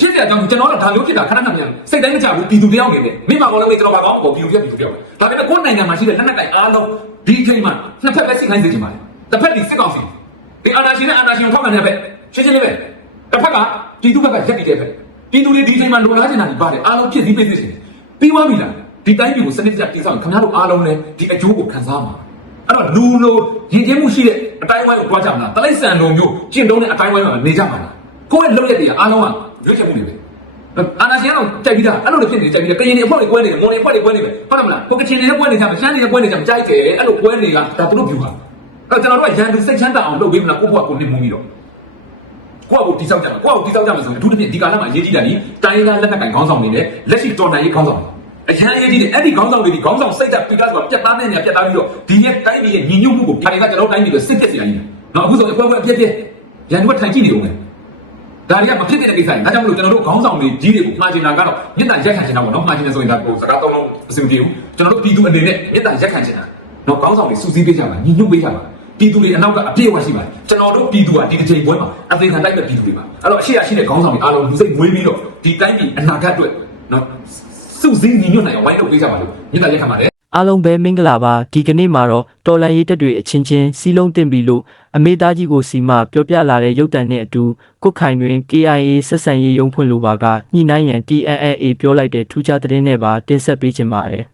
ဖြစ်တဲ့အကြောင်းကျွန်တော်တို့ဒါမျိုးဖြစ်တာခဏခဏပြန်စိတ်တိုင်းမကြဘူးပြည်သူတယောက်နေတယ်မိမကောင်းလည်းကျွန်တော်ဘာကောင်းပေါ့ပြည်သူတယောက်ပြည်သူတယောက်ဒါပေမဲ့ကိုယ်နိုင်ငံမှာရှိတဲ့လက်နက်ကိုင်အားလုံးဒီအချိန်မှာနှစ်ဖက်ပဲစိတ်ခိုင်းစေချင်ပါတယ်တစ်ဖက်ဒီစစ်ကောင်စီဒီအာဏာရှင်နဲ့အာဏာရှင်ကိုထောက်ခံတဲ့ဘက်ရှင်းရှင်းလေးပဲတစ်ဖက်ကပြည်သူဘက်ကရက်တည်တဲ့ဘက်ပြည်သူတွေဒီအချိန်မှာလိုလားချင်တာဒီပါတယ်အားလုံးဖြစ်စည်းပေးစေချင်တယ်ပြီးသွားပြီလား ဒီတိုင်းပြည်ကိုစနစ်တကျတည်ဆောက်ခင်ဗျားတို့အားလုံးလည်းဒီအကျိုးကိုခံစားမှာအဲ့တော့လူလိုရင်ကျင်းမှုရှိတဲ့အတိုင်းဝိုင်းကိုတွားကြမလားတလိုက်ဆန်လိုမျိုးကျင့်တုံးတဲ့အတိုင်းဝိုင်းမှာနေကြမှာလားကိုယ့်ရဲ့လုပ်ရက်တွေကအားလုံးကရွေးချယ်မှုတွေပဲအာနာရှင်ကတော့ကြိုက်ပြီးသားအဲ့လိုတွေဖြစ်နေကြိုက်ပြီးသားကရင်တွေအဖွဲ့တွေကွဲနေတယ်မွန်တွေအဖွဲ့တွေကွဲနေတယ်ဟုတ်တယ်မလားကိုကချင်တွေလည်းကွဲနေကြမှာရှမ်းတွေလည်းကွဲနေကြမှာကြိုက်တယ်အဲ့လိုကွဲနေတာဒါသူတို့ပြူပါအဲ့ကျွန်တော်တို့ကရန်သူစိတ်ချမ်းသာအောင်လုပ်ပေးမလားကိုယ့်ဘဝကိုနေမှုပြီးတော့ကိုယ့်ဘဝကိုတိဆောက်ကြမှာကိုယ့်ဘဝကိုတိဆောက်ကြမှာဆိုရင်အထူးသဖြင့်ဒီကာလမှာအရေးကြီးတာဒီတိုင်းရင်းသားလက်နက်ကင်ခေါင်းဆောင်တွေနဲ့လက်ရှိတော်နိုင်ရေးခေါင်းဆောင် အရန်အရေးကြီးတယ်အဲ့ဒီခေါင်းဆောင်တွေဒီခေါင်းဆောင်စိတ်ဓာတ်ပီကတ်ဆိုတာပြတ်သားတဲ့နေရာပြတ်သားပြီးတော့ဒီရဲ့တိုင်းပြည်ရဲ့ညီညွတ်မှုကိုဒါတွေကကျွန်တော်တို့တိုင်းပြည်ကိုစစ်ပစ်စီရည်နော်အခုဆိုအဖွဲဖွဲအပြည့်ပြည့်ရန်သူကထိုင်ကြည့်နေဦးမယ်ဒါတွေကမဖြစ်တဲ့ကိစ္စတွေဒါကြောင့်မလို့ကျွန်တော်တို့ခေါင်းဆောင်တွေကြီးတွေကိုမှားချင်တာကတော့မေတ္တာရက်ခံချင်တာပေါ့နော်မှားချင်တယ်ဆိုရင်ဒါကိုစကားသုံးလုံးအဆင်ပြေဘူးကျွန်တော်တို့ပြည်သူအနေနဲ့မေတ္တာရက်ခံချင်တာနော်ခေါင်းဆောင်တွေစူးစီးပေးကြပါညီညွတ်ပေးကြပါပြည်သူတွေအနောက်ကအပြည့်အဝရှိပါတယ်ကျွန်တော်တို့ပြည်သူကဒီတစ်ချိန်ပွဲမှာအသေးခံတိုက်တဲ့ပြည်သူတွေပါအဲ့တော့အရှိရရှိတဲ့ခေါင်းဆောင်တွေအားလုံးလူစိတ်မွေးပြီးတော့ဒီတိုင်းပြည်အနာဂတ်အတွက်နော် စူးစီးညီညွတ်နိုင်အောင်ဝိုင်းလုပ်ပေးကြပါလို့မေတ္တာရက်ခံပါတယ်အားလုံးပဲမင်္ဂလာပါဒီကနေ့မှာတော့တော်လန်ရေးတက်တွေအချင်းချင်းစီးလုံးတင်ပြီလို့အမေသားကြီးကိုစီမပြောပြလာတဲ့ရုပ်တံနဲ့အတူကုတ်ခိုင်တွင် KIA ဆက်ဆံရေးရုံးဖွင့်လိုပါကညှိနှိုင်းရန် TNLA ပြောလိုက်တဲ့ထူးခြားသတင်းနဲ့ပါတင်ဆက်ပေးချင်ပါတယ်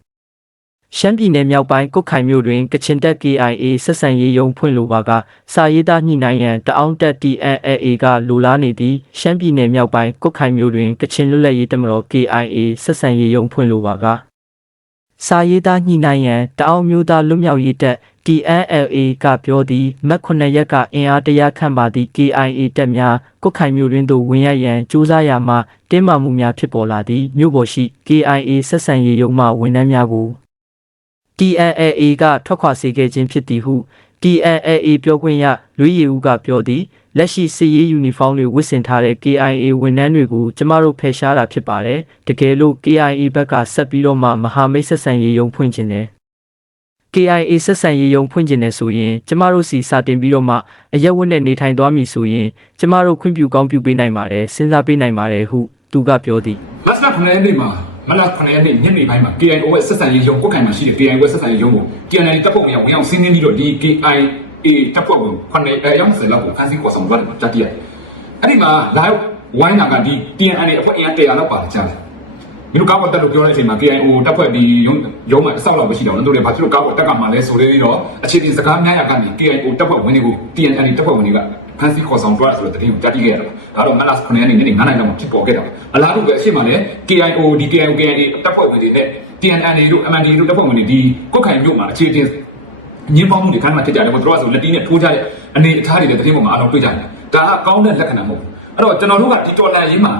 ရှမ်းပြည်နယ်မြောက်ပိုင်းကုတ်ခိုင်မြို့တွင်ကချင်တပ် KIA ဆက်ဆံရေးရုံးဖွင့်လိုပါကစာရေးသားညှိနှိုင်းရန်တအောင်းတပ် TNLA ကလိုလားနေသည်ရှမ်းပြည်နယ်မြောက်ပိုင်းကုတ်ခိုင်မြို့တွင်ကချင်လွတ်လပ်ရေးတပ်မတော် KIA ဆက်ဆံရေးရုံးဖွင့်လိုပါကစာရေးသားညှိနှိုင်းရန်တအောင်းမျိုးသားလွတ်မြောက်ရေးတပ် TNLA ကပြောသည်မက်9ရက်ကအင်အားတရာခန့်ပါသည့် KIA တပ်များကုတ်ခိုင်မျိုးတွင်သို့ဝင်ရောက်ရန်စူးစမ်းရာမှတင်းမာမှုများဖြစ်ပေါ်လာသည်မြို့ပေါ်ရှိ KIA ဆက်ဆံရေးရုံးမှဝန်ထမ်းများကို TNLA ကထွက်ခွာစေခဲ့ခြင်းဖြစ်သည်ဟု TNLA ပြောခွင့်ရလွေးရည်ဦးကပြောသည်လက်ရှိစစ်ရေးယူနီဖောင်းတွေဝတ်ဆင်ထားတဲ့ KIA ဝန်ထမ်းတွေကိုကျမတို့ဖယ်ရှားတာဖြစ်ပါတယ်တကယ်လို့ KIA ဘက်ကဆက်ပြီးတော့မှမဟာမိတ်ဆက်ဆံရေးရုံးဖွင့်ခြင်းတယ် KIA ဆက်ဆံရေးရုံးဖွင့်ခြင်းတယ်ဆိုရင်ကျမတို့စီစာတင်ပြီးတော့မှအရက်ဝတ်နဲ့နေထိုင်သွားမည်ဆိုရင်ကျမတို့ခွင့်ပြုကောင်းပြုပေးနိုင်ပါတယ်စဉ်းစားပေးနိုင်ပါတယ်ဟုသူကပြောသည်မတ်လ9ရက်နေ့မှာ မတ်လ9ရက်နေ့ညနေပိုင်းမှာ KIO ရဲ့ဆက်ဆံရေးရုံးကိုယ်ခိုင်မှာရှိတဲ့ KIO ရဲ့ဆက်ဆံရေးရုံးကို KNL တပ်ဖွဲ့ဝင်ရောက်ဝင်ရောက်ဆင်းနှင်းပြီးတော့ဒီ KIA တပ်ဖွဲ့ဝင်9အဲရောက်10လောက်ကိုဖမ်းဆီးခေါ်ဆောင်သွားတယ်တတိယအဲ့ဒီမှာလာရောက်ဝိုင်းတာကဒီ TNL အဖွဲ့အင်အား100လောက်ပါတယ်ကြားတယ်မင်းတို့ကားပေါ်တက်လို့ပြောတဲ့အချိန်မှာ KIO တပ်ဖွဲ့ဒီရုံးရုံးမှာတစ်ဆောက်လောက်ပဲရှိတော့တယ်တို့လည်းဘာဖြစ်လို့ကားပေါ်တက်ကမှလဲဆိုသေးတော့အခြေတင်စကားများရကနေ KIO တပ်ဖွဲ့ဝင်တွေကို TNL တပ်ဖွဲ့ဝင်တွေက ဖမ်းဆီးခေါ်ဆောင်သွားတယ်ဆိုတဲ့သတင်းကိုကြားသိခဲ့ရတာဒါတော့မတ်လ9ရက်နေ့ညနေ9နာရီလောက်မှာဖြစ်ပေါ်ခဲ့တာအလားတူပဲအရှိမလဲ KIO ဒီ KIO KNA တပ်ဖွဲ့ဝင်တွေနဲ့ TNL တို့ MND တို့တပ်ဖွဲ့ဝင်တွေဒီကုတ်ခိုင်မြို့မှာအခြေတင်ညင်းပေါင်းမှုတွေခိုင်းမှဖြစ်ကြတယ်ဘယ်တော့ဆိုလက်တီးနဲ့ထိုးကြတဲ့အနေအထားတွေလည်းသတင်းပေါ်မှာအားလုံးတွေ့ကြတယ်ဒါကကောင်းတဲ့လက္ခဏာမဟုတ်ဘူးအဲ့တော့ကျွန်တော်တို့ကဒီတော်လန်ရေးမှာ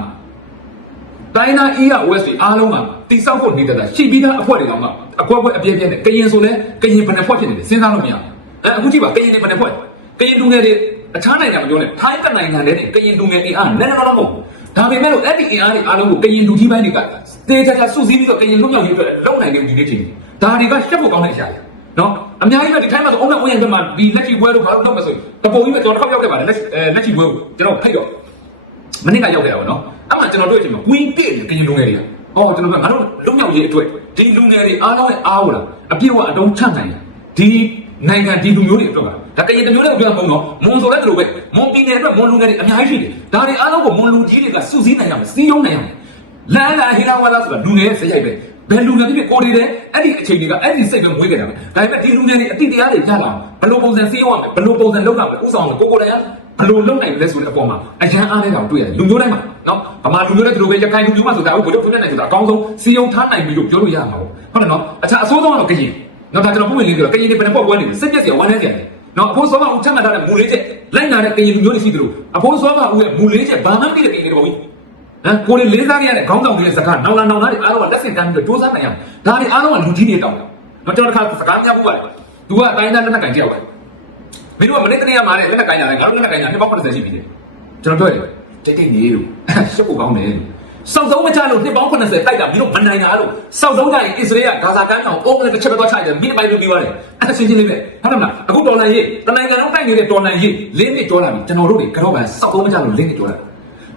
တိုင်းနာ EOS တွေအားလုံးကတိစောက်ဖို့နေတဲ့တာရှိပြီးသားအဖွဲ့တွေတော့ကအကွက်ကွက်အပြည့်ပြည့်နဲ့ကရင်ဆိုလဲကရင်ဘယ်နှဖွဲ့ဖြစ်နေလဲစဉ်းစားလို့မရဘူးအဲအခုကြည့်ပါကရင်တွေဘယ်နှဖွဲ့ကရင်လူငယ်တွေ အခြားနိုင်ငံမပြောနဲ့ထိုင်းတနိုင်ငံတည်းကရင်လူငယ်တွေအားလည်းတော့တော့မဟုတ်ဒါပေမဲ့လို့အဲ့ဒီအင်အားတွေအားလုံးကိုကရင်လူကြီးပိုင်းတွေကတေးချာချာစုစည်းပြီးတော့ကရင်လူမျိုးကြီးအတွက်လုံနိုင်တယ်ဒီနေ့ချိန်ဒါတွေကရှက်ဖို့ကောင်းတဲ့အရာတွေနော်အများကြီးပဲဒီထိုင်းမှာဆိုအုံးနဲ့အုံးရံကမှဒီလက်ချီပွဲတို့ဘာလို့လုပ်မဆိုတပုံကြီးပဲကျွန်တော်တစ်ခေါက်ရောက်ခဲ့ပါတယ်လက်လက်ချီပွဲကိုကျွန်တော်ဖိတ်တော့မနေ့ကရောက်ခဲ့တာပေါ့နော်အဲ့မှာကျွန်တော်တို့အချိန်မှာဝင်းပြည့်နေကရင်လူငယ်တွေကအော်ကျွန်တော်ကငါတို့လုံမြောက်ရေးအတွက်ဒီလူငယ်တွေအားလုံးရဲ့အားကိုလားအပြည့်အဝအတုံးချနိုင်တယ်ဒီ နိုင်ငံဒီလူမျိုးတွေအတွက်ကဒါကရင်တစ်မျိုးလည်းပြောမှာမဟုတ်တော့မွန်ဆိုလည်းဒီလိုပဲမွန်ပြည်နယ်အတွက်မွန်လူငယ်တွေအများကြီးရှိတယ်ဒါတွေအားလုံးကိုမွန်လူကြီးတွေကစုစည်းနိုင်ရမယ်စီးရုံးနိုင်ရမယ်လန်လာဟီလာဝါလာဆိုတာလူငယ်ရဲ့စရိုက်ပဲဘယ်လူငယ်ဖြစ်ဖြစ်ကိုယ်တွေလည်းအဲ့ဒီအချိန်တွေကအဲ့ဒီစိတ်ပဲမွေးခဲ့တာပဲဒါပေမဲ့ဒီလူငယ်တွေအတိတ်တရားတွေရလာဘယ်လိုပုံစံစီးရုံးရမယ်ဘယ်လိုပုံစံလုပ်ရမယ်ဥဆောင်ကိုကိုယ်ကိုယ်တိုင်ဘယ်လိုလုပ်နိုင်လဲဆိုတဲ့အပေါ်မှာအရန်အားနဲ့တောင်တွေ့ရတယ်လူမျိုးတိုင်းမှာနော်ဗမာလူမျိုးတွေဒီလိုပဲရခိုင်လူမျိုးမှဆိုတာဟုတ်ဘယ်လိုဖွင့်နိုင်ဆိုတာအကောင်းဆုံးစီယုံထားနိုင်ပြီလို့ပြောလို့ရမှာပေါ့ဟုတ်တယ်နော်အခြားအဆိုးဆုံးကတော့ကရင် နော်ဒါကျွန်တော်ပုံမှန်လေးပြောကရင်တွေဘယ်နှပေါ့ပွဲနေလဲစစ်ပြက်စီဝမ်းနေကြတယ်နော်အဖိုးစောမဦးချက်မှတ်ထားတဲ့မူလေးချက်လိုက်နာတဲ့ကရင်လူမျိုးတွေရှိသလိုအဖိုးစောမဦးရဲ့မူလေးချက်ဘာမှမသိတဲ့ကရင်တွေပေါ့ကြီးဟမ်ကိုလေးလေးစားရတဲ့ခေါင်းဆောင်တွေရဲ့စကားနောင်လာနောင်လာတွေအားလုံးကလက်ဆင့်ကမ်းပြီးတော့စူးစမ်းနိုင်ရမယ်ဒါတွေအားလုံးကလူကြီးတွေတောက်တယ်နော်ကျွန်တော်တစ်ခါစကားပြောဖို့ပါတယ် तू ကအတိုင်းသားလက်နက်ကန်ကြောက်တယ်မင်းတို့ကမနေ့တနေ့ကမှလည်းလက်နက်ကန်ရတယ်ငါတို့လက်နက်ကန်ရနှစ်ပေါက်80ရှိပြီလေကျွန်တော်ပြောတယ်တိတ်တိတ်နေလို့ရှက်ဖို့ကောင်းတယ် စောက်သုံးမကြလို့နှစ်ပေါင်း80တိုက်တာပြီးတော့မနိုင်တာလို့စောက်သုံးကြရင်အစ္စရေးကဂါဇာကမ်းမြောင်အုံးလည်းတစ်ချက်ပဲသွားချတယ်မိနစ်ပိုင်းပြီးပြီးသွားတယ်အဲ့ဒါရှင်းရှင်းလေးပဲဟုတ်တယ်မလားအခုဒေါ်လာရေးတနိုင်ငံလုံးတိုက်နေတဲ့ဒေါ်လာရေးလင်းနှစ်ကျော်လာပြီကျွန်တော်တို့တွေကတော့ပဲစောက်သုံးမကြလို့လင်းနှစ်ကျော်လာ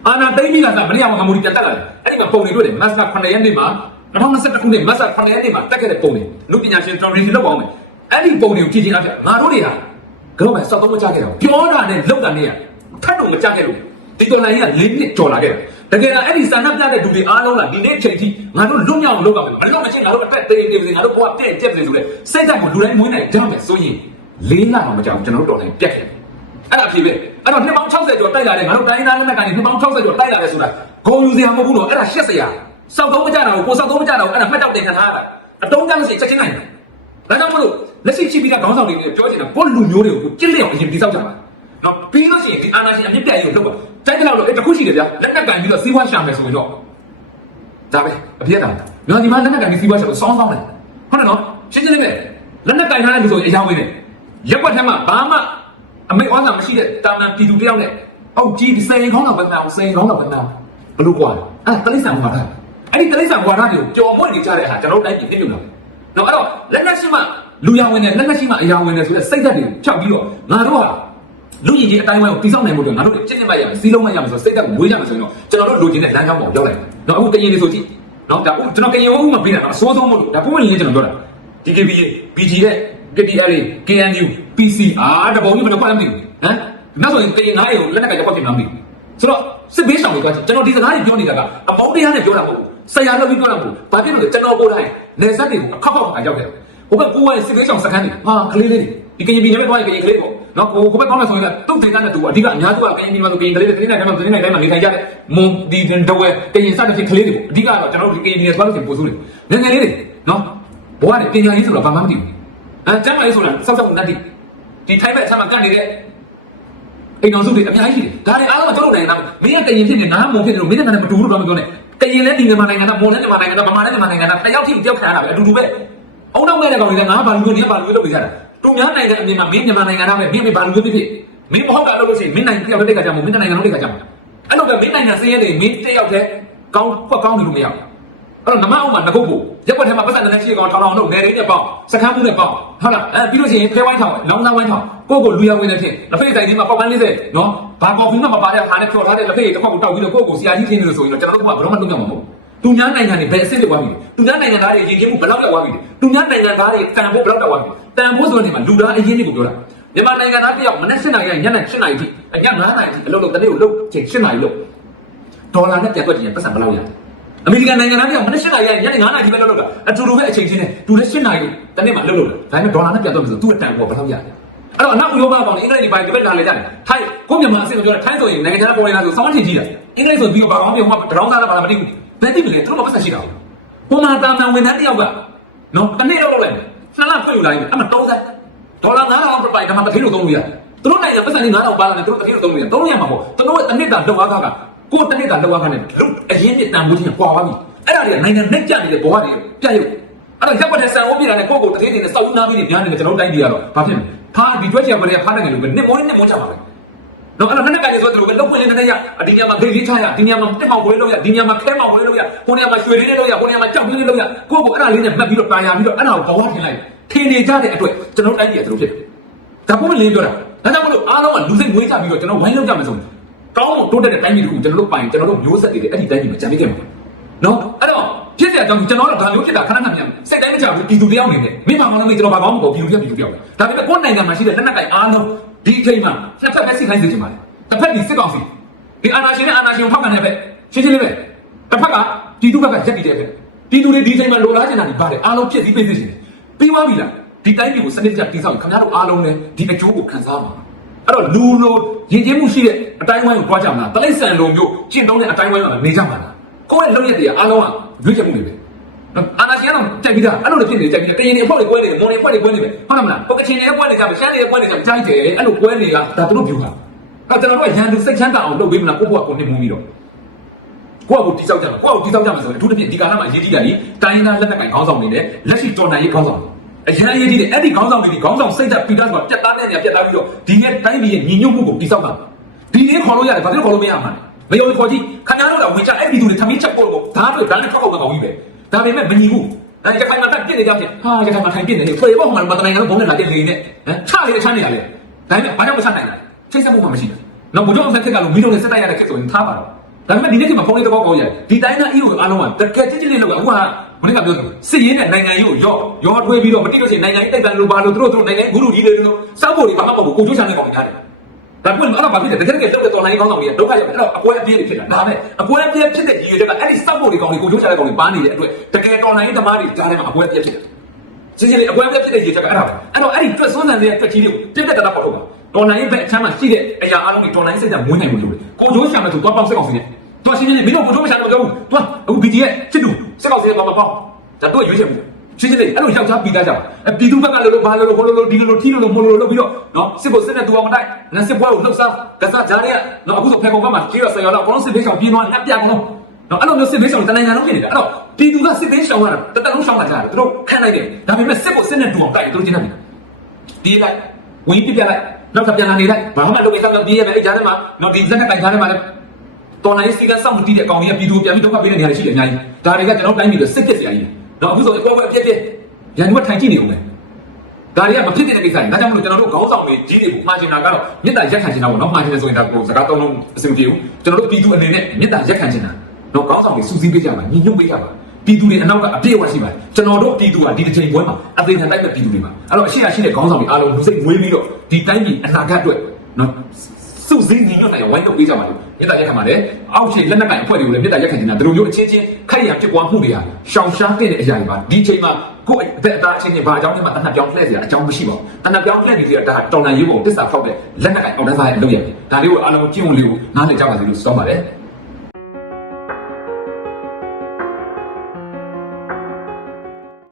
အာနာသိမ့်ပြီးကမနေ့ကငမူရီပြန်တက်လာတယ်အဲ့ဒီမှာပုံတွေတွေ့တယ်မတ်လ9ရက်နေ့မှာ2021ခုနှစ်မတ်လ9ရက်နေ့မှာတက်ခဲ့တဲ့ပုံတွေလူပညာရှင်တော်ရီလောက်အောင်မယ်အဲ့ဒီပုံတွေကိုကြည့်ချင်းအပြငါတို့တွေဟာကတော့ပဲစောက်သုံးမကြခဲ့တော့ပြောတာနဲ့လောက်တာနဲ့ထပ်တော့မကြခဲ့လို့ဒီဒေါ်လာရေးကလင်းနှစ်ကျော်လာခဲ့တယ် တကယ်တော့အဲ့ဒီစာနာပြတဲ့လူတွေအားလုံးကဒီနေ့ချိန်ထိငါတို့လွတ်မြောက်အောင်လုပ်ရမယ်မလုပ်မချင်းငါတို့အသက်သေးနေပါစေငါတို့ဘဝပြည့်ကျက်ပါစေဆိုတဲ့စိတ်ဓာတ်ကိုလူတိုင်းမွေးနိုင်ကြမယ်ဆိုရင်လေးလမှမကြောက်ကျွန်တော်တို့တော်တိုင်းပြတ်ခဲ့အဲ့ဒါဖြစ်ပဲအဲ့တော့နှစ်ပေါင်း60ကျော်တိုက်လာတဲ့ငါတို့တိုင်းသားလက်နက်ကနေနှစ်ပေါင်း60ကျော်တိုက်လာတယ်ဆိုတာဂုံယူစရာမဟုတ်ဘူးတော့အဲ့ဒါရှက်စရာစောက်သုံးမကြတာကိုကိုစောက်သုံးမကြတာကိုအဲ့ဒါမှတ်တောက်တင်ခံထားရတာအတုံးကြမ်းစီချက်ချင်းနိုင်တယ်ဒါကြောင့်မလို့လက်ရှိချိပြီးတဲ့ခေါင်းဆောင်တွေပြောချင်တာကိုလူမျိုးတွေကိုကြစ်လျောင်အရင်တိစောက်ကြပါနော်ပြီးလို့ရှိရင်ဒီအာဏာရှင်အမြင့်ပြတ်ရေးကိုလုပ်ပါ တိုက်ကြလောက်လို့အဲ့တခုရှိတယ်ဗျာလက်နက်ကန်ပြီးတော့စီးပွားရှာမယ်ဆိုရင်တော့ဒါပဲအပြည့်တာမြန်မာဒီမှာလက်နက်ကင်ပြီးစီးပွားရှာဆောင်းဆောင်းတယ်ဟုတ်တယ်နော်ရှင်းရှင်းလေးပဲလက်နက်ကင်ထားတဲ့လူဆိုရင်အယောင်ဝေးတယ်ရက်ွက်ထဲမှာဘာမှအမိတ်ဩဇာမရှိတဲ့တာမန်ပြည်သူတယောက်နဲ့အောက်ကြီးစိန်ခေါင်းတော့ပဲမအောင်စိန်ခေါင်းတော့ပဲမအောင်ဘလို့ကွာအဲ့တလိษံဘွားထားအဲ့ဒီတလိษံဘွားထားတွေကိုကြော်မွေ့နေကြတဲ့ဟာကျွန်တော်တို့တိုင်းပြည်သိမြုံလာနော်အဲ့တော့လက်နက်ရှိမှလူရဝင်တယ်လက်နက်ရှိမှအယောင်ဝင်တယ်ဆိုတဲ့စိတ်ဓာတ်တွေဖြောက်ပြီးတော့ငါတို့ဟာ လူကြီးကြီးအတိုင်းဝိုင်းကိုတိစောက်နိုင်မှုတွေငါတို့ကျင့်နေမှရမယ်စီးလုံးမှရမယ်ဆိုတော့စိတ်ဓာတ်ကိုမွေးရမယ်ဆိုရင်တော့ကျွန်တော်တို့လိုချင်တဲ့လမ်းကြောင်းပေါ်ရောက်လိုက်နော်အခုတရင်လေးဆိုကြည့်နော်ဒါကျွန်တော်ကရင်ဝဥမပေးတာအစိုးဆုံးမလို့ဒါပုံမှန်လေးကျွန်တော်ပြောတာ DKBA BG ရဲ့ KTLA KNU PC အာတပုံကြီးဘယ်တော့မှမသိဘူးဟမ်နောက်ဆိုရင်ကရင်ငါးရေကိုလက်နက်ကကြောက်ဖြစ်မှမသိဘူးဆိုတော့စစ်ဘေးဆောင်တွေကကျွန်တော်ဒီစကားတွေပြောနေတာကအပေါင်းတရားနဲ့ပြောတာမဟုတ်ဘူးဆရာလုပ်ပြီးပြောတာမဟုတ်ဘူးဘာဖြစ်လို့လဲကျွန်တော်ကိုယ်တိုင်နေဆက်တွေကိုအခက်ခေါက်ခါရောက်တယ်ဟိုဘက်ကိုယ်ကစစ်ဘေးဆောင်စခန်းတွေဟာကလေးလေးတွေဒီကရင်ပြည်နယ်မှာတွားရင်ကရင်ကလေးပေါ့ နော်ကိုကိုဘက်ကောင်းတယ်ဆိုရင်တုတ်ဒေတာနဲ့တူအဓိကအများစုကကရင်ပြည်မှာဆိုကရင်ကလေးတွေကလေးနိုင်တိုင်းမှာကလေးနိုင်တိုင်းမှာနေထိုင်ကြတဲ့မွန်ဒီဒန်တဝဲကရင်စတဲ့ဖြစ်ကလေးတွေပေါ့အဓိကတော့ကျွန်တော်တို့ကရင်ပြည်နယ်သွားလို့ရှင်ပို့ဆိုးတယ်ငယ်ငယ်လေးတွေနော်ဘဝနဲ့ပညာရေးဆိုတာဘာမှမသိဘူးအဲကျမ်းမာရေးဆိုတာစောက်စောက်နတ်တိဒီထိုင်ဘက်အချမ်းမှာကန့်နေတဲ့အိမ်တော်စုတွေအများကြီးရှိတယ်ဒါတွေအားလုံးကကျွန်တော်နိုင်ငံသားမင်းကကရင်ဖြစ်နေငါမွန်ဖြစ်နေလို့မင်းနဲ့ငါနဲ့မတူဘူးလို့တော့မပြောနဲ့ကရင်လည်းဒီမြန်မာနိုင်ငံသားမွန်လည်းမြန်မာနိုင်ငံသားဗမာလည်းမြန်မာနိုင်ငံသားတစ်ယောက်ထိတယောက်ခံရတာပဲအတူတူပဲအုံနောက်မဲ့တဲ့ကောင်တွေကငါဘာလူမျိုးနေဘာလူမျိုးလုပ်နေကြတာ သူများနိုင်ငံအမြင်မှာမင်းမြန်မာနိုင်ငံသားပဲမင်းမဘာလူမျိုးဖြစ်ဖြစ်မင်းမဟုတ်တာလုပ်လို့ရှိရင်မင်းနိုင်ငံတယောက်တည်းကကြမှာမင်းနိုင်ငံလုံးတည်းကကြမှာအဲ့လိုပဲမင်းနိုင်ငံစင်းရဲနေမင်းတယောက်တည်းကောင်းကွက်ကောင်းနေလို့မရဘူးအဲ့တော့နမအောင်မှာငကုတ်ကိုရက်ွက်ထဲမှာပတ်စံနဲ့ရှိကောင်ထောင်ထောင်တို့နေရင်းနဲ့ပေါက်စကမ်းမှုနဲ့ပေါက်ဟုတ်လားအဲပြီးလို့ရှိရင်ဖဲဝိုင်းထောင်လောင်းသားဝိုင်းထောင်ကိုကိုလူရဝင်နေဖြင့်လက်ဖေးဆိုင်ဒီမှာပေါက်ပန်း40နော်ဘာကော်ဖီမှမပါတဲ့ဟာနဲ့ဖြော်ထားတဲ့လက်ဖေးတစ်ခွက်ကိုတောက်ပြီးတော့ကိုကိုဆရာကြီးခင်းနေလို့ဆိုရင်တော့ကျွန်တော်တို့ကဘယ်တော့မှလုံးဝမဟုတ်သူများနိုင်ငံတွေဘယ်အဆင့်တွေဝါပြီသူများနိုင်ငံသားတွေရင်ကျင်းမှုဘယ်လောက်ရောက်ဝါပြီသူများနိုင်ငံသားတွေတန်ဖို့ဘယ်လောက်ရောက်ဝါပြီ တန်ဖို့ဆိုတဲ့နေရာမှာလူသားအရင်တွေကိုပြောတာမြန်မာနိုင်ငံသားတယောက်မနေ့7နာရီညနေ7နာရီထိည9နာရီထိအလုပ်လုပ်တနေ့ကိုလုပ်ချိန်7နာရီလုပ်ဒေါ်လာနဲ့ပြတ်သွက်ခြင်းပတ်စံဘယ်လောက်ရလဲအမေရိကန်နိုင်ငံသားတွေကမနေ့၈နာရီညနေ9နာရီပဲလုပ်လို့တာအတူတူပဲအချိန်ချင်းနဲ့တူလည်း၈နာရီတနေ့မှလုပ်လို့ဒါပေမဲ့ဒေါ်လာနဲ့ပြန်တော့မယ်ဆိုသူ့အတန်ပေါ်ဘယ်လောက်ရလဲအဲ့တော့အနောက်ဥရောပကောင်အင်္ဂလိပ်တွေပိုင်းဒီဘက်လာလေကြတယ်ထိုင်းကိုမြန်မာအဆင့်ကိုပြောတာထိုင်းဆိုရင်နိုင်ငံခြားပေါ်နေတာဆိုစောင်းချင်ကြီးတာအင်္ဂလိပ်ဆိုပြီးတော့ဘာကောင်းပြောမှတရောင်းသားလားဘာလားမသိဘူးဘယ်သိမလဲသူတို့မပတ်သက်ရှိတာဘူးဟိုမှာတာမန်ဝန်ထမ်းတယောက်ကနော်တနေ့တော့လုပ်လိုက် နှစ်လဖွင့်ယူလိုက်အမှ30ဒေါ်လာ9000ပြပိုင်ကမှတစ်ထေးလို့သုံးလို့ရသူတို့နိုင်ငံပတ်စံလေး9000ပါလာတယ်သူတို့တစ်ထေးလို့သုံးလို့ရသုံးလို့ရမှာပေါ့သူတို့ရဲ့တစ်နှစ်တာလောက်အားကကိုယ်တစ်နှစ်တာလောက်အားကနဲ့အရင်နှစ်တန်ဖိုးချင်းကွာသွားပြီအဲ့ဒါတွေကနိုင်ငံနဲ့ကြနေတဲ့ဘဝတွေပြတ်ရုပ်အဲ့တော့ရက်ွက်တဲ့ဆန်ဝပြတာနဲ့ကိုယ့်ကိုယ်တသေးသေးနဲ့စောက်ဦးနာပြီးနေများနေတယ်ကျွန်တော်တို့တိုင်းပြည်ကတော့ဘာဖြစ်လဲဖားဒီတွက်ချင်ပါလေဖားတယ်ငယ်လို့ပဲနှစ်မိုးနဲ့နှစ်မိုးချပါပဲ တော့အဲ့တော့နှစ်ကနေဆိုတော့ပဲလောက်ပွင့်လေးနဲ့ရဒီညမှာဂိတ်လေးချရဒီညမှာတက်မောင်ကိုလေးလောက်ရဒီညမှာခဲမောင်ကိုလေးလောက်ရဟိုညမှာရွှေလေးလေးလောက်ရဟိုညမှာကြောက်လေးလေးလောက်ရကိုယ့်ကိုအဲ့ဒါလေးနဲ့မှတ်ပြီးတော့တာယာပြီးတော့အဲ့ဒါကိုဘဝထင်လိုက်ထင်နေကြတဲ့အတွက်ကျွန်တော်တို့တိုင်းပြည်ကသူတို့ဖြစ်တယ်ဒါပုံမလင်းပြောတာဒါကြောင့်မလို့အားလုံးကလူစိတ်ငွေချပြီးတော့ကျွန်တော်ဝိုင်းလောက်ကြမယ်ဆိုကောင်းဖို့တိုးတက်တဲ့တိုင်းပြည်တစ်ခုကျွန်တော်တို့ပိုင်ကျွန်တော်တို့မျိုးဆက်တွေအဲ့ဒီတိုင်းပြည်မှာကြံမိခဲ့မှာနော်အဲ့တော့ဖြစ်စရာကြောင့်ကျွန်တော်တို့ဒါမျိုးဖြစ်တာခဏခဏပြန်စိတ်တိုင်းမကြဘူးပြည်သူတယောက်နေတယ်မင်းဘာမှမလုပ်ကျွန်တော်ဘာကောင်းမဟုတ်ပြည်သူတယောက်ပြည်သူတယောက်ဒါပေမဲ့ကိုယ်နိုင်ငံမှာရှိတဲ့လက်နက်ကိုင်အားလုံး ဒီအချိန်မှာနှစ်ဖက်ပဲစိတ်ခိုင်းစေချင်ပါတယ်တစ်ဖက်ဒီစစ်ကောင်စီဒီအာဏာရှင်နဲ့အာဏာရှင်ကိုထောက်ခံတဲ့ဘက်ရှင်းရှင်းလေးပဲတစ်ဖက်ကပြည်သူဘက်ကရက်တည်တဲ့ဘက်ပြည်သူတွေဒီအချိန်မှာလိုလားချင်တာဒီပါတယ်အားလုံးဖြစ်ပြီးပေးသိချင်တယ်ပြီးသွားပြီလားဒီတိုင်းပြည်ကိုစနစ်တကျတည်ဆောက်ခင်ဗျားတို့အားလုံးလည်းဒီအကျိုးကိုခံစားမှာအဲ့တော့လူလိုရင်ကျင်းမှုရှိတဲ့အတိုင်းဝိုင်းကိုတွားကြမှာတလိษံလိုမျိုးကျင့်သုံးတဲ့အတိုင်းဝိုင်းမှာနေကြမှာလားကိုယ့်ရဲ့လုပ်ရက်တွေအားလုံးကရွေးချယ်မှုတွေပဲနော် အာနာရှင်ကတော့ကြိုက်ပြီးသားအဲ့လိုလည်းဖြစ်နေကြိုက်ပြီးသားကရင်တွေအဖို့တွေကွဲနေတယ်မွန်တွေဖွဲ့တွေကွဲနေတယ်ဟုတ်တယ်မလားကိုကချင်တွေကွဲနေကြမယ်ရှမ်းတွေကွဲနေကြမယ်ကြိုက်တယ်အဲ့လိုကွဲနေတာဒါသူတို့ပြောတာအဲ့ကျွန်တော်တို့ကရန်သူစိတ်ချမ်းသာအောင်လုပ်ပေးမလားကိုယ့်ဘဝကိုနေမှုပြီးတော့ကိုယ့်အကိုတိဆောက်ကြမှာကိုယ့်အကိုတိဆောက်ကြမှာဆိုရင်အထူးသဖြင့်ဒီကာလမှာအရေးကြီးတာကြီးတိုင်းရင်းသားလက်နက်ကိုင်ခေါင်းဆောင်တွေနဲ့လက်ရှိတော်နိုင်ရေးခေါင်းဆောင်တွေအရင်အရေးကြီးတယ်အဲ့ဒီခေါင်းဆောင်တွေဒီခေါင်းဆောင်စိတ်ဓာတ်ပီတာဆိုတာပြတ်သားတဲ့နေရာပြတ်သားပြီးတော့ဒီရဲ့တိုင်းပြည်ရဲ့ညီညွတ်မှုကိုတိဆောက်တာဒီနေ့ခေါ်လို့ရတယ်ဘာဖြစ်လို့ခေါ်လို့မရမှာလဲမယုံခေါ်ကြည့်ခင်ဗျားတို့ကဝင်ကြအဲ့ဒီသူတွေထမင်းချက်ပို့လို့ဓာတ်တွေဓာတ်နဲ့ထောက်ပေါက်ကောင်ကြီးပဲ ဒါပေမဲ့မညီဘူးအဲရခိုင်မှာတက်ပြစ်နေကြဖြစ်ဟာရခိုင်မှာထိုင်ပြစ်နေတယ်ဖွေပေါ့မှာမတနိုင်ကတော့ဘုံနဲ့လာတဲ့လေနဲ့ဟမ်ချလေချမ်းနေရလေဒါပေမဲ့ဘာကြောင့်မချနိုင်လဲချိတ်ဆက်မှုမှမရှိဘူးနော်ဘုံကြောင့်ဆက်ခက်ကလို့မီးလုံးနဲ့ဆက်တိုက်ရတဲ့ခက်ဆိုရင်ထားပါတော့ဒါပေမဲ့ဒီနေ့ကမှဖုန်းလေးတော့ကောင်းရတယ်ဒီတိုင်းသားအီးကိုအားလုံးကတကယ်ကြည့်ကြည့်လေးလောက်ကအခုကမင်းကပြောစစ်ရေးနဲ့နိုင်ငံရေးကိုရော့ရောထွေးပြီးတော့မတိလို့ရှိရင်နိုင်ငံရေးတိုက်ပံလို့ပါလို့သူတို့တို့နိုင်ငံရေးဂုရုကြီးတွေလို့စောက်ဖို့တွေဘာမှမဟုတ်ဘူးကိုကျိုးချမ်းတဲ့ကောင်တွေထားတယ် ဒါပေမဲ့အဲ့တော့ဘာဖြစ်လဲတကယ်တကယ်လောက်တဲ့တော်လိုင်းကောင်းဆောင်ကြီးကဒုက္ခရောက်အဲ့တော့အကွဲအပြည့်တွေဖြစ်တာဒါပဲအကွဲအပြည့်ဖြစ်တဲ့ရည်ရွယ်ချက်ကအဲ့ဒီစောက်ဖို့တွေကောင်းတွေကိုကျိုးချတဲ့ကောင်တွေပါနေတဲ့အတွက်တကယ်တော်လိုင်းသမားတွေကြားထဲမှာအကွဲအပြည့်ဖြစ်တယ်စင်စင်လေးအကွဲအပြည့်ဖြစ်တဲ့ရည်ရွယ်ချက်ကအဲ့ဒါပဲအဲ့တော့အဲ့ဒီတွက်စွန်းတဲ့ရဲ့တွက်ကြီးတွေကိုပြက်ပြက်တတ်တတ်ပေါ်ထုတ်ပါတော်လိုင်းဘက်အချမ်းမှာရှိတဲ့အရာအလုံးတွေတော်လိုင်းစိတ်ကမွေးနိုင်ဘူးလို့ကိုကျိုးချမှာသူတော့ပေါက်စက်ကောင်စီနဲ့သူရှင်းရှင်းလေးမင်းတို့ကိုကျိုးမချတော့ဘူးသူအခု BT ရဲ့ချစ်သူစက်ကောင်စီကတော့မပေါက်ဒါတို့ရွေးချယ်မှု ရှင်းရှင်းလေးအဲ့လိုယောက်ျားပြီးသားကြပါအပြည်သူဘက်ကလည်းလို့ဘာလို့လို့ဘလို့လို့ဒီလိုလို့ထီလို့လို့မလို့လို့လုပ်ပြီးတော့နော်စစ်ကိုစစ်နဲ့တူအောင်မတိုက်ငါစစ်ပွဲကိုလှုပ်ရှားကစားကြရနော်အခုဆိုဖေကောင်ဘက်မှာကြီးရဆယ်ရောတော့အကုန်လုံးစစ်ဘေးရှောင်ပြေးသွားလက်ပြကုန်တော့နော်အဲ့လိုမျိုးစစ်ဘေးရှောင်တနိုင်ငံလုံးဖြစ်နေတာအဲ့တော့ပြည်သူကစစ်ဘေးရှောင်ရတာတသက်လုံးရှောင်လာကြတယ်သူတို့ခံလိုက်တယ်ဒါပေမဲ့စစ်ကိုစစ်နဲ့တူအောင်တိုက်တယ်သူတို့ကျင်းတယ်ပြေးလိုက်ဝင်ပြပြလိုက်နောက်ထပ်ပြန်လာနေလိုက်ဘာမှလုပ်ရဆောင်ပြေးရမယ်အဲ့ကြားထဲမှာနော်ဒီလက်ကတိုင်ကြားထဲမှာလည်းတော်နိုင်စီကစောင့်မတည်တဲ့အကောင်ကြီးကပြည်သူပြန်ပြီးဒုက္ခပေးတဲ့နေရာတွေရှိတယ်အများကြီးဒါတွေကကျွန်တော်တိုင်းပြည်တွေစစ်ပစ်စရာကြီး နော်အခုဆိုအကွက်ကွက်ပြက်ပြက်ရန်သူကထိုင်ကြည့်နေဦးမယ်ဒါတွေကမဖြစ်တဲ့ကိစ္စတွေဒါကြောင့်မလို့ကျွန်တော်တို့ခေါင်းဆောင်တွေကြီးတွေကိုမှားချင်တာကတော့မေတ္တာရက်ခံချင်တာပေါ့နော်မှားချင်တယ်ဆိုရင်ဒါကိုစကားသုံးလုံးအဆင်မပြေဘူးကျွန်တော်တို့ပြည်သူအနေနဲ့မေတ္တာရက်ခံချင်တာတော့ခေါင်းဆောင်တွေစူးစီးပေးကြပါညီညွတ်ပေးကြပါပြည်သူတွေအနောက်ကအပြည့်အဝရှိပါတယ်ကျွန်တော်တို့ပြည်သူကဒီတစ်ချိန်ပွဲမှာအသေးခံတိုက်တဲ့ပြည်သူတွေပါအဲ့တော့အရှိရရှိတဲ့ခေါင်းဆောင်တွေအားလုံးလူစိတ်ငွေးပြီးတော့ဒီတိုင်းပြည်အနာဂတ်အတွက်နော် စုစည်းညီညွတ်နိုင်ဝိုင်းလုပ်ပေးကြပါလို့မေတ္တာရက်ခံပါတယ်အောက်ခြေလက်နက်ကိုင်အဖွဲ့တွေကိုလည်းမေတ္တာရက်ခံချင်တာဒီလိုမျိုးအချင်းချင်းခိုက်ရန်ဖြစ်ပွားမှုတွေဟာရှောင်ရှားတဲ့အရာတွေပါဒီချိန်မှာကိုယ့်အသက်အသားအချင်းချင်းဘာအကြောင်းနဲ့မှတဏှာပြောင်းလှည့်စရာအကြောင်းမရှိပါဘူးတဏှာပြောင်းလှည့်နေကြတာတော်လန်ရေးပုံတစ္ဆာဖောက်တဲ့လက်နက်ကိုင်အောက်တန်းစားရဲ့အလုပ်ရတယ်ဒါလေးကိုအားလုံးကြည့်ဝင်လေးကိုနားလည်ကြပါစေလို့စောပါတယ်